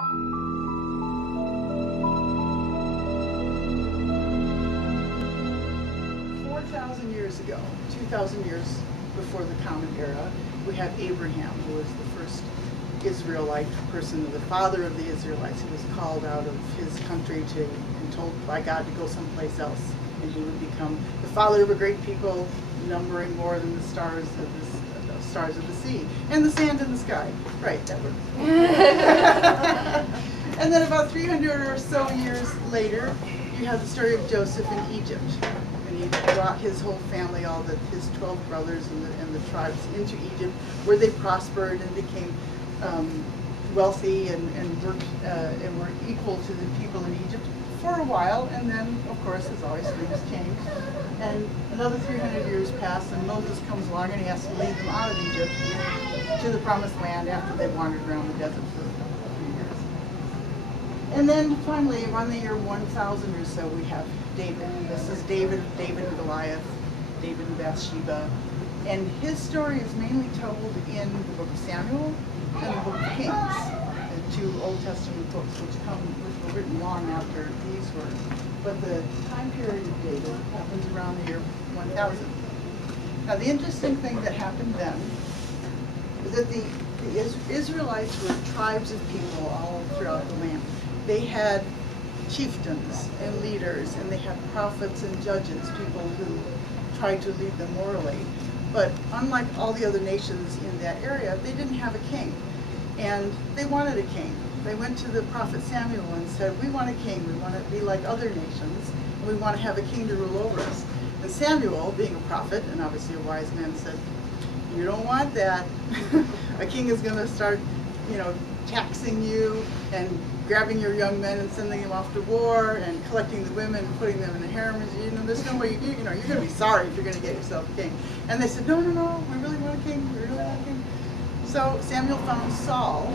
4,000 years ago, 2,000 years before the Common Era, we have Abraham, who was the first Israelite person, the father of the Israelites. He was called out of his country and told by God to go someplace else, and he would become the father of a great people, numbering more than the stars of the sea and the sand in the sky. Right, that works. And then about 300 or so years later, you have the story of Joseph in Egypt. And he brought his whole family, his 12 brothers and the tribes into Egypt, where they prospered and became wealthy and were equal to the people in Egypt for a while. And then, of course, as always, things change. And another 300 years pass, and Moses comes along and he has to lead them out of Egypt to the Promised Land after they wandered around the desert for a few years. And then finally, around the year 1000 or so, we have David. This is David and Goliath, David and Bathsheba. And his story is mainly told in the book of Samuel and the book of Kings, the two Old Testament books which were written long after these were. But the time period of David happens around the year 1000. Now the interesting thing that happened then is that the Israelites were tribes of people all throughout the land. They had chieftains and leaders, and they had prophets and judges, people who tried to lead them morally. But unlike all the other nations in that area, they didn't have a king. And they wanted a king. They went to the prophet Samuel and said, we want a king, we want to be like other nations, and we want to have a king to rule over us. And Samuel, being a prophet, and obviously a wise man, said, you don't want that. A king is going to start, taxing you and grabbing your young men and sending them off to war and collecting the women and putting them in the harem. There's no way, you're going to be sorry if you're going to get yourself a king. And they said, no, we really want a king, we really want a king. So Samuel found Saul,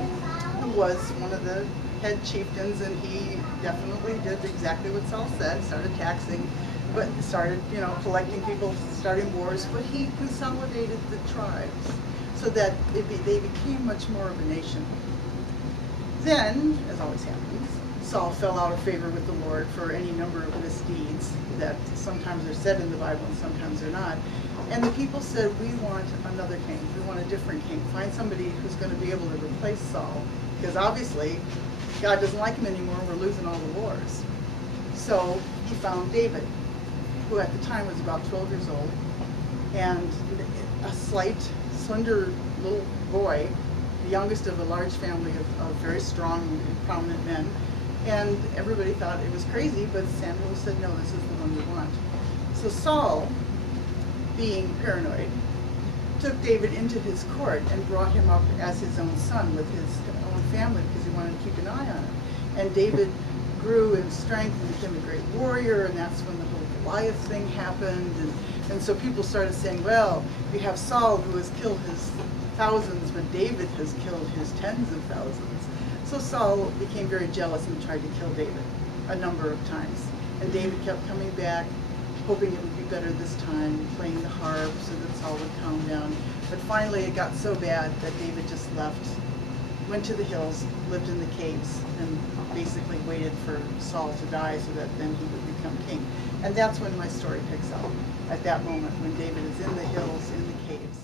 who was one of the head chieftains, and he definitely did exactly what Saul said, started taxing, but started, collecting people, starting wars, but he consolidated the tribes so that they became much more of a nation. Then, as always happens, Saul fell out of favor with the Lord for any number of misdeeds that sometimes are said in the Bible and sometimes they're not. And the people said, we want another king, we want a different king. Find somebody who's going to be able to replace Saul, because obviously God doesn't like him anymore, we're losing all the wars. So he found David, who at the time was about 12 years old, and a slight, slender little boy, the youngest of a large family of very strong and prominent men. And everybody thought it was crazy, but Samuel said, no, this is the one we want. So Saul, being paranoid, took David into his court and brought him up as his own son with his own family because he wanted to keep an eye on him. And David grew in strength and became a great warrior, and that's when the whole Goliath thing happened. And so people started saying, well, you have Saul who has killed his thousands, but David has killed his tens of thousands. So Saul became very jealous and tried to kill David a number of times. And David kept coming back, hoping it would be better this time, playing the harp so that Saul would calm down. But finally it got so bad that David just left, went to the hills, lived in the caves, and basically waited for Saul to die so that then he would become king. And that's when my story picks up, at that moment when David is in the hills, in the caves.